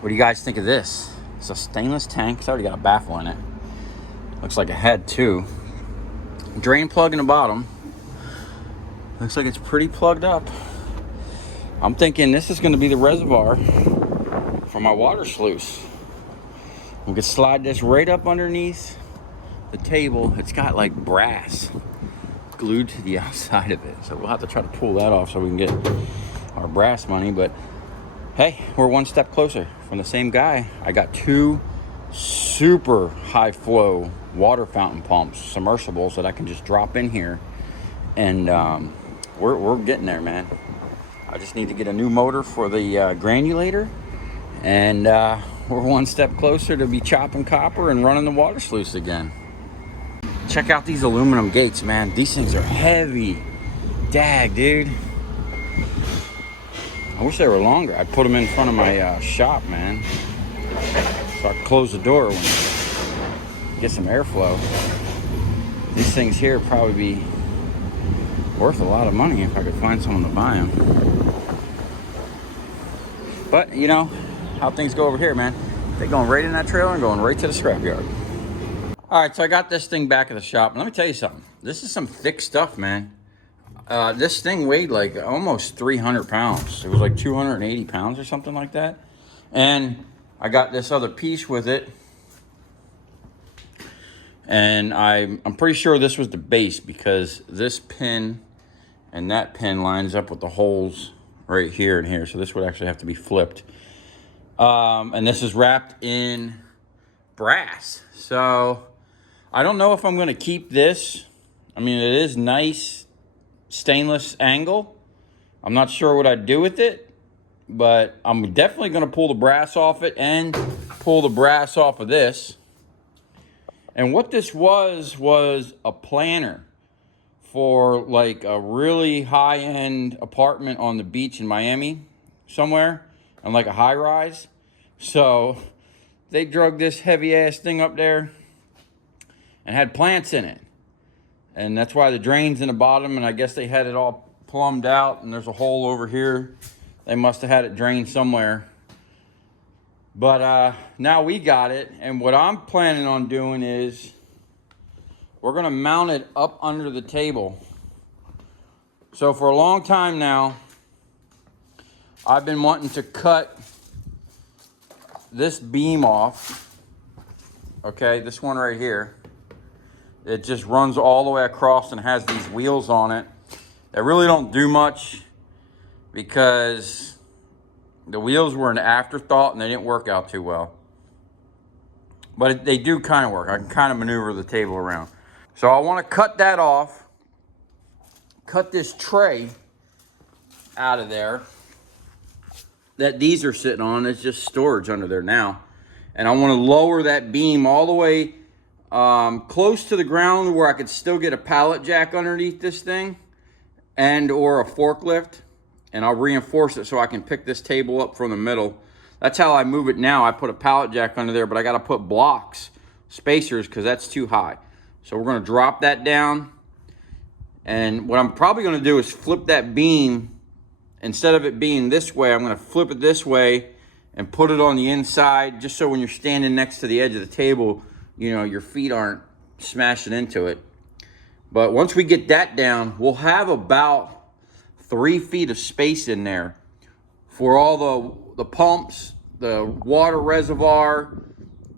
What do you guys think of this? It's a stainless tank. It's already got a baffle in it. Looks like a head too. Drain plug in the bottom. Looks like it's pretty plugged up. I'm thinking this is going to be the reservoir for my water sluice. We could slide this right up underneath the table. It's got like brass glued to the outside of it, so we'll have to try to pull that off so we can get our brass money. But hey, we're one step closer from the same guy. I got two super high flow water fountain pumps, submersibles, that I can just drop in here, and we're getting there, man. I just need to get a new motor for the granulator, and we're one step closer to be chopping copper and running the water sluice again. Check out these aluminum gates, man. These things are heavy. Dag, dude. I wish they were longer. I'd put them in front of my shop, man, so I could close the door when get some airflow. These things here would probably be worth a lot of money if I could find someone to buy them. But you know how things go over here, man. They're going right in that trailer and going right to the scrapyard. All right, so I got this thing back at the shop. And let me tell you something. This is some thick stuff, man. This thing weighed like almost 300 pounds. It was like 280 pounds or something like that. And I got this other piece with it. And I'm pretty sure this was the base, because this pin and that pin lines up with the holes right here and here. So this would actually have to be flipped. And this is wrapped in brass. So I don't know if I'm going to keep this. I mean, it is nice stainless angle. I'm not sure what I'd do with it, but I'm definitely going to pull the brass off it and pull the brass off of this. And what this was a planner for like a really high-end apartment on the beach in Miami somewhere, and like a high-rise. So they drug this heavy-ass thing up there and had plants in it. And that's why the drain's in the bottom, and I guess they had it all plumbed out, and there's a hole over here. They must have had it drained somewhere. But now we got it, and what I'm planning on doing is we're gonna mount it up under the table. So for a long time now, I've been wanting to cut this beam off. Okay, this one right here. It just runs all the way across and has these wheels on it that really don't do much, because the wheels were an afterthought and they didn't work out too well. But they do kind of work. I can kind of maneuver the table around. So I want to cut that off, cut this tray out of there that these are sitting on. It's just storage under there now. And I want to lower that beam all the way close to the ground where I could still get a pallet jack underneath this thing, and or a forklift. And I'll reinforce it so I can pick this table up from the middle. That's how I move it now. I put a pallet jack under there, but I got to put blocks, spacers, because that's too high. So we're going to drop that down. And what I'm probably going to do is flip that beam. Instead of it being this way, I'm going to flip it this way and put it on the inside, just so when you're standing next to the edge of the table, you know, your feet aren't smashing into it. But once we get that down, we'll have about 3 feet of space in there for all the pumps, the water reservoir.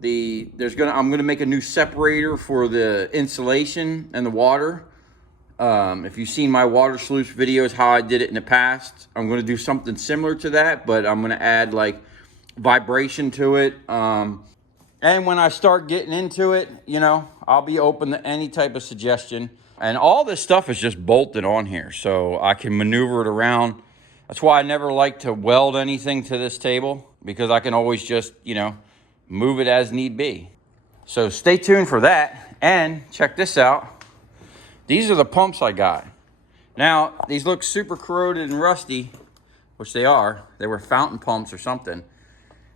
I'm gonna make a new separator for the insulation and the water. If you've seen my water sluice videos, how I did it in the past, I'm gonna do something similar to that, but I'm gonna add like vibration to it. And when I start getting into it, you know, I'll be open to any type of suggestion. And all this stuff is just bolted on here, so I can maneuver it around. That's why I never like to weld anything to this table, because I can always just, you know, move it as need be. So stay tuned for that. And check this out. These are the pumps I got. Now, these look super corroded and rusty, which they are. They were fountain pumps or something.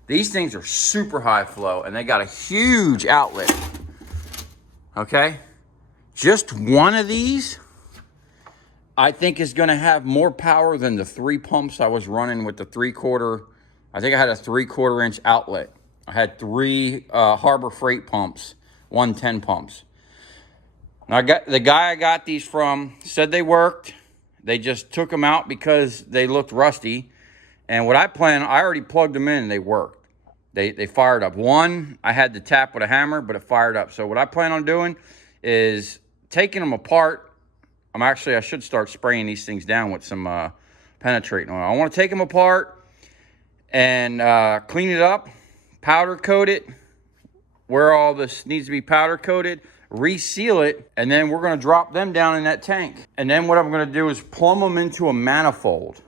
These things are super high flow, and they got a huge outlet. Okay? Just one of these, I think, is going to have more power than the 3 pumps I was running with the 3/4 I think I had a 3/4 inch outlet. I had 3 Harbor Freight pumps, 110 pumps. And the guy I got these from said they worked. They just took them out because they looked rusty. And what I already plugged them in and they worked. They fired up. One, I had to tap with a hammer, but it fired up. So what I plan on doing is taking them apart. I should start spraying these things down with some penetrating oil. I want to take them apart and clean it up, powder coat it where all this needs to be powder coated, reseal it, and then we're going to drop them down in that tank. And then what I'm going to do is plumb them into a manifold.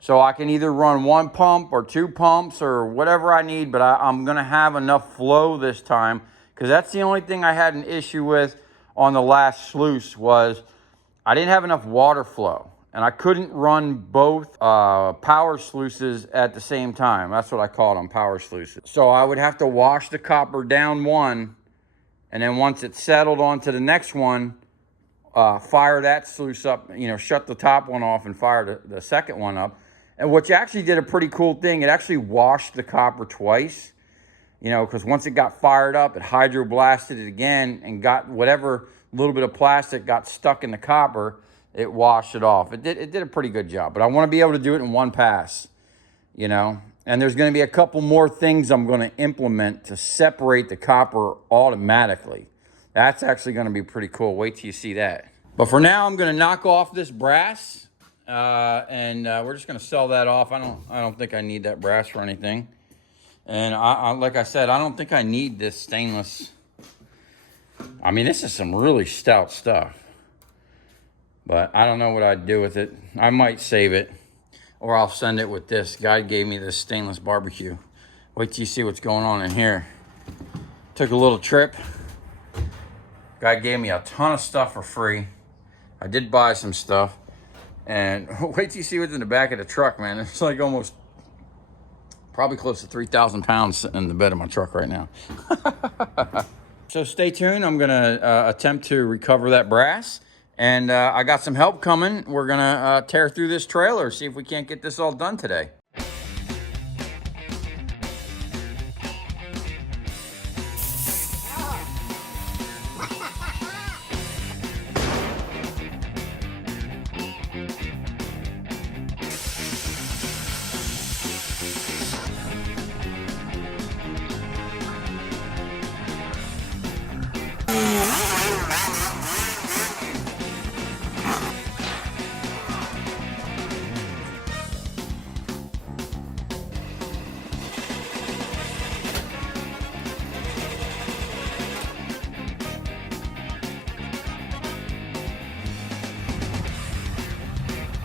So I can either run 1 pump or 2 pumps or whatever I need, but I'm going to have enough flow this time, because that's the only thing I had an issue with on the last sluice was I didn't have enough water flow. And I couldn't run both power sluices at the same time. That's what I called them, power sluices. So I would have to wash the copper down one, and then once it settled onto the next one, fire that sluice up, shut the top one off and fire the second one up. And which actually did a pretty cool thing. It actually washed the copper twice, because once it got fired up, it hydroblasted it again and got whatever little bit of plastic got stuck in the copper, it washed it off. It did a pretty good job, but I want to be able to do it in one pass, And there's going to be a couple more things I'm going to implement to separate the copper automatically. That's actually going to be pretty cool. Wait till you see that. But for now, I'm going to knock off this brass. And we're just going to sell that off. I don't think I need that brass for anything. And like I said, I don't think I need this stainless. I mean, this is some really stout stuff. But I don't know what I'd do with it. I might save it, or I'll send it with this. Guy gave me this stainless barbecue. Wait till you see what's going on in here. Took a little trip. Guy gave me a ton of stuff for free. I did buy some stuff. And wait till you see what's in the back of the truck, man. It's like probably close to 3,000 pounds sitting in the bed of my truck right now. So stay tuned. I'm going to attempt to recover that brass. And I got some help coming. We're going to tear through this trailer, see if we can't get this all done today.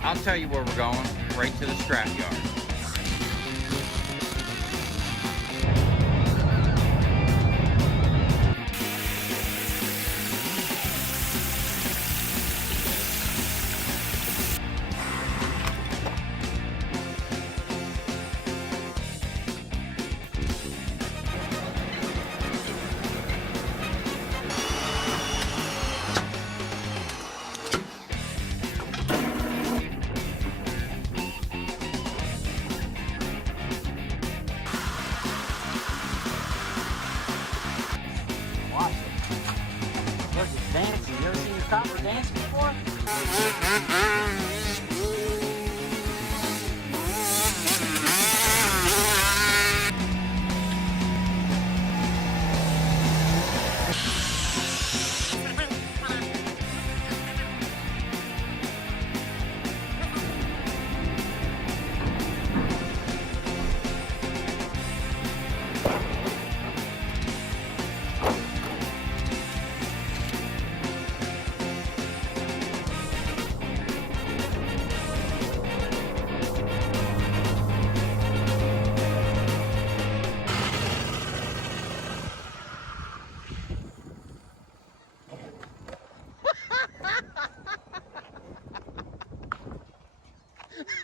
I'll tell you where we're going, right to the scrap yard. Dancing. You ever seen your copper dance before?